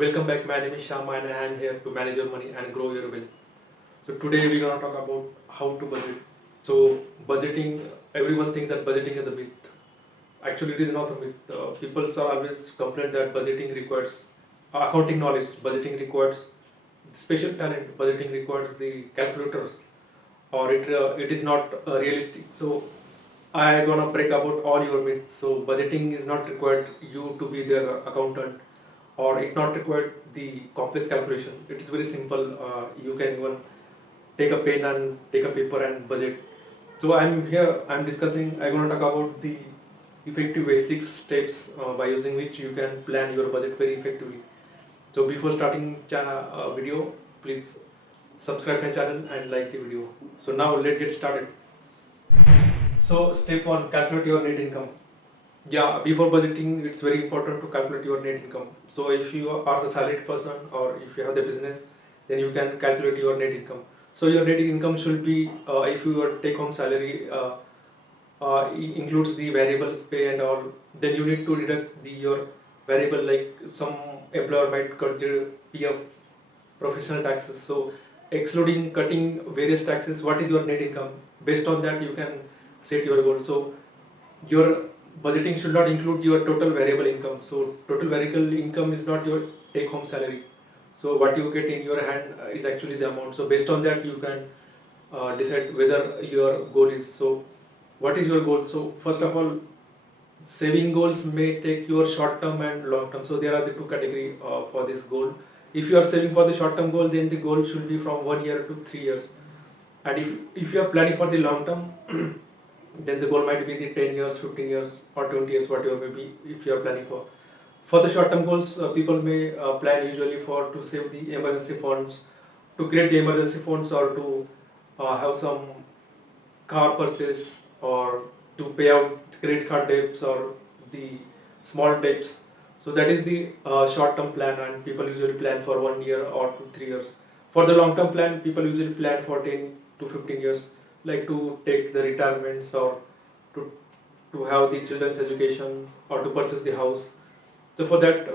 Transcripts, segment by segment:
Welcome back. My name is Shama and I am here to manage your money and grow your wealth. So today we're gonna talk about how to budget. So budgeting, everyone thinks that budgeting is a myth. Actually, it is not a myth. People are always complain that budgeting requires accounting knowledge. Budgeting requires special talent. Budgeting requires the calculators, or it is not realistic. So I gonna break about all your myths. So budgeting is not required you to be the accountant, or it not required the complex calculation. It is very simple. You can even take a pen and take a paper and budget. So I'm here. I'm discussing. I'm gonna talk about the effective way, 6 steps by using which you can plan your budget very effectively. So before starting video, please subscribe my channel and like the video. So now let's get started. So step one, calculate your net income. Yeah, before budgeting, it's very important to calculate your net income. So if you are the salaried person or if you have the business, then you can calculate your net income. So your net income should be, if your take-home salary includes the variables pay and all, then you need to deduct your variable, like some employer might cut the PF, professional taxes. So excluding cutting various taxes, what is your net income? Based on that, you can set your goal. So your budgeting should not include your total variable income. So total variable income is not your take home salary. So what you get in your hand is actually the amount. So based on that, you can decide whether your goal is. So what is your goal? So first of all, saving goals may take your short term and long term. So there are the two category for this goal. If you are saving for the short term goal, then the goal should be from 1 year to 3 years. And if you are planning for the long term, then the goal might be the 10 years, 15 years, or 20 years, whatever may be, if you are planning for. For the short term goals, people may plan usually for to save the emergency funds, to create the emergency funds, or to have some car purchase, or to pay out credit card debts or the small debts. So that is the short term plan, and people usually plan for 1 year or 2 3 years. For the long term plan, people usually plan for 10 to 15 years, like to take the retirements, or to have the children's education, or to purchase the house. So for that,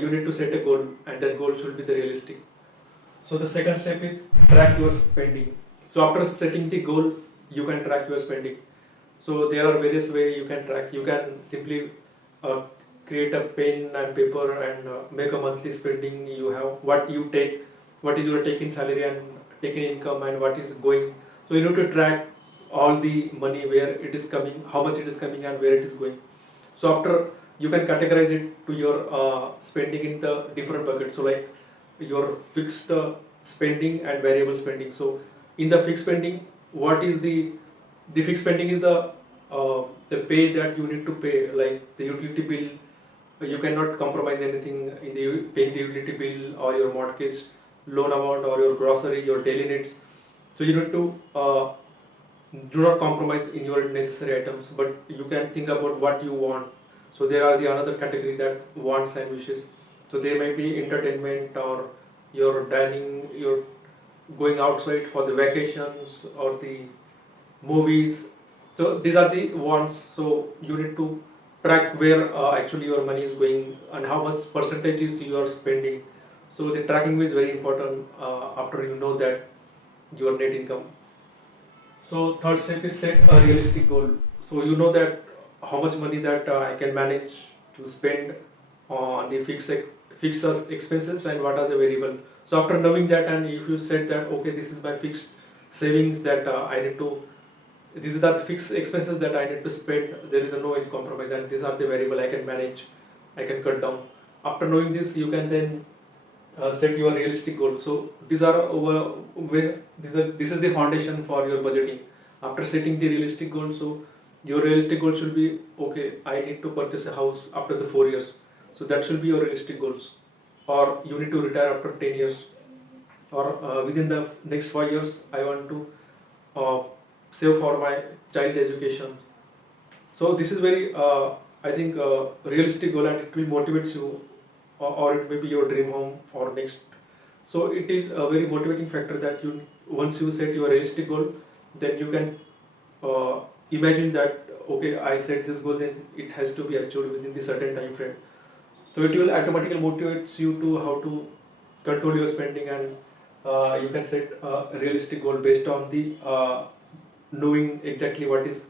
you need to set a goal, and that goal should be the realistic. So the second step is track your spending. So after setting the goal, you can track your spending. So there are various ways you can track. You can simply uh, create a pen and paper and make a monthly spending. You have what you take, what is your taking salary and taking income, and what is going. So you need to track all the money, where it is coming, how much it is coming, and where it is going. So after, you can categorize it to your spending in the different buckets. So like your fixed spending and variable spending. So in the fixed spending, what is the fixed spending is the pay that you need to pay, like the utility bill. You cannot compromise anything in the paying the utility bill, or your mortgage loan amount, or your grocery, your daily needs. So you need to do not compromise in your necessary items, but you can think about what you want. So there are the another category, that wants and wishes. So they may be entertainment, or your dining, your going outside for the vacations, or the movies. So these are the wants. So you need to track where actually your money is going, and how much percentage is you are spending. So the tracking is very important after you know that your net income. So third step is set a realistic goal. So you know that how much money that I can manage to spend on the fixed expenses, and what are the variable. So after knowing that, and if you said that okay, this is my fixed savings that I need to, these are the fixed expenses that I need to spend. There is a no in compromise, and these are the variable I can manage, I can cut down. After knowing this, you can then set your realistic goal. So these are where this is the foundation for your budgeting. After setting the realistic goal, so your realistic goal should be okay, I need to purchase a house after the 4 years. So that should be your realistic goals. Or you need to retire after 10 years, or within the next 5 years, I want to uh, save for my child education. So this is very, I think, realistic goal, and it will motivate you, or it may be your dream home for next. So it is a very motivating factor that you, once you set your realistic goal, then you can uh, imagine that okay, I set this goal, then it has to be achieved within the certain time frame. So it will automatically motivates you to how to control your spending, and you can set a realistic goal based on the knowing exactly what is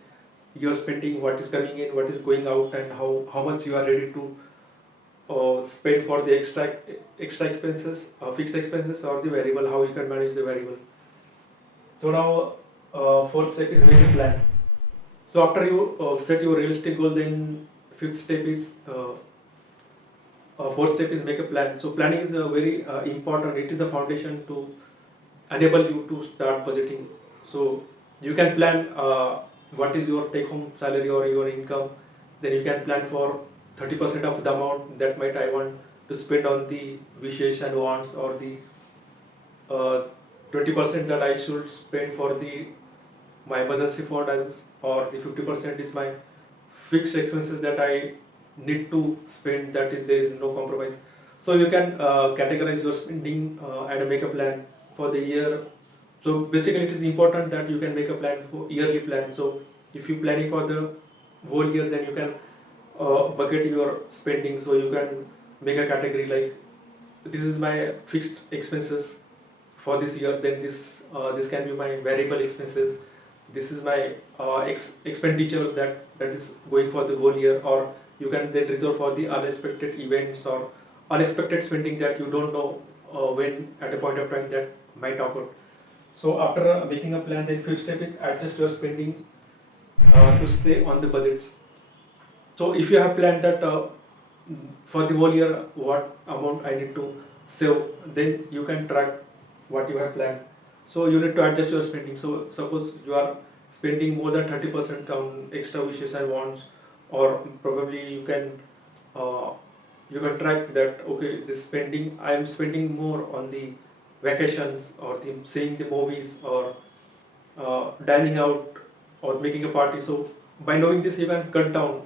your spending, what is coming in, what is going out, and how much you are ready to spend for the extra expenses, fixed expenses, or the variable, how you can manage the variable. So now fourth step is make a plan. So after you set your realistic goal, then fifth step is fourth step is make a plan. So planning is a very important. It is the foundation to enable you to start budgeting. So you can plan what is your take home salary or your income. Then you can plan for 30% of the amount that might I want to spend on the wishes and wants, or the 20% that I should spend for the my emergency fund, as or the 50% is my fixed expenses that I need to spend, that is there is no compromise. So you can categorize your spending and make a plan for the year. So basically it is important that you can make a plan for yearly plan. So if you planning for the whole year, then you can bucket your spending. So you can make a category like this is my fixed expenses for this year, then this can be my variable expenses, this is my expenditure that is going for the whole year. Or you can then reserve for the unexpected events or unexpected spending that you don't know when at a point of time that might occur. So after making a plan, then fifth step is adjust your spending to stay on the budgets. So if you have planned that for the whole year what amount I need to save, then you can track what you have planned. So you need to adjust your spending. So suppose you are spending more than 30% on extra wishes and wants, or probably uh, you can track that okay, this spending I am spending more on the vacations or the seeing the movies or dining out or making a party. So by knowing this, you can cut down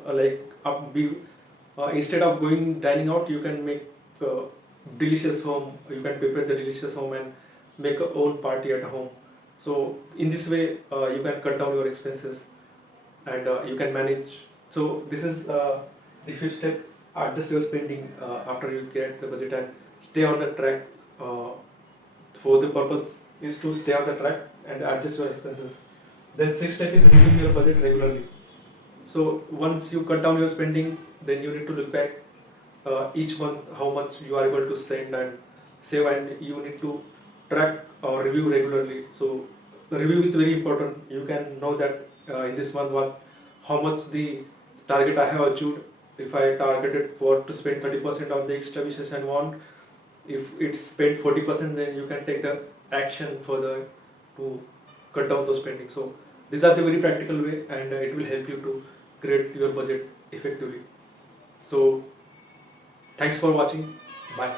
instead of going dining out, you can make uh, delicious home. You can prepare the delicious home and make a own party at home. So in this way, you can cut down your expenses, and you can manage. So this is the fifth step: adjust your spending after you get the budget and stay on the track. For the purpose is to stay on the track and adjust your expenses. Then sixth step is reviewing your budget regularly. So once you cut down your spending, then you need to look back each month how much you are able to send and save, and you need to track or review regularly. So the review is very important. You can know that in this month what how much the target I have achieved. If I targeted for to spend 30% on the extra wishes and want, if it's spent 40%, then you can take the action further to cut down those spending. So these are the very practical way, and it will help you to create your budget effectively. So thanks for watching. Bye.